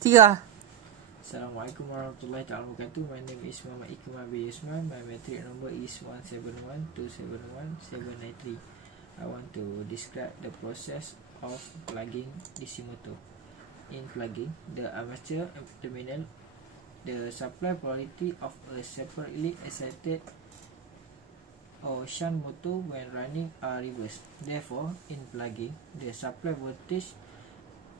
Tiga. Assalamualaikum warahmatullahi wabarakatuh. My name is Muhammad Ikmal bin Yusman. My metric number is 171271793. I want to describe the process of plugging DC motor. In plugging the armature terminal, the supply polarity of a separately excited or shunt motor when running are reversed. Therefore, in plugging, the supply voltage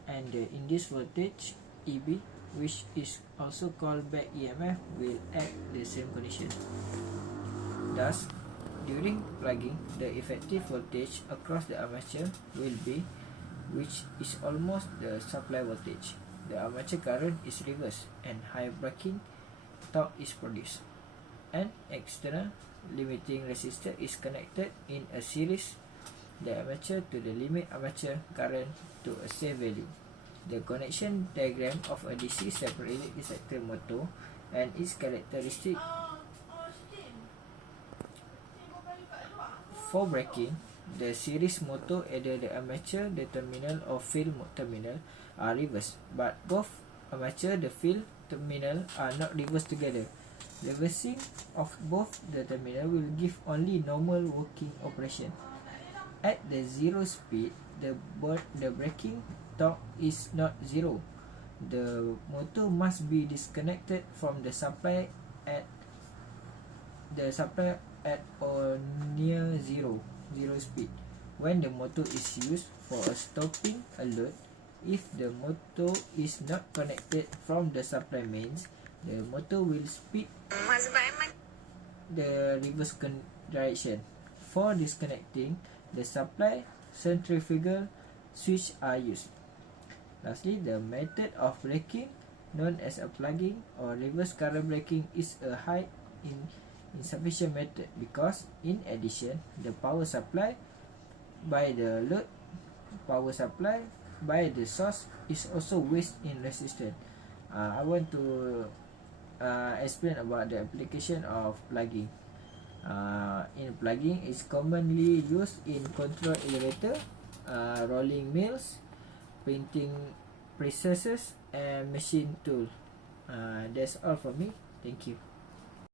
and the induced voltage EB, which is also called back EMF, will act the same condition. Thus, during plugging, the effective voltage across the armature will be, which is almost the supply voltage. The armature current is reversed and high braking torque is produced. An external limiting resistor is connected in a series the armature to the limit armature current to a safe value. The connection diagram of a DC separately excited motor and its characteristic. For braking, the series motor either the armature, the terminal or field terminal are reversed, but both armature, the field terminal are not reversed together. Reversing of both the terminal will give only normal working operation. At the zero speed, the braking torque is not zero. The motor must be disconnected from the supply at or near zero speed. When the motor is used for a stopping alert, if the motor is not connected from the supply mains, the motor will speed the reverse direction. For disconnecting, the supply centrifugal switch are used. Lastly, the method of braking, known as a plugging or reverse current braking, is a high insufficient method because, in addition, the power supply by the load power supply by the source is also waste in resistance. I want to explain about the application of plugging. In plugging is commonly used in control elevator, rolling mills, printing presses and machine tool. That's all for me. Thank you.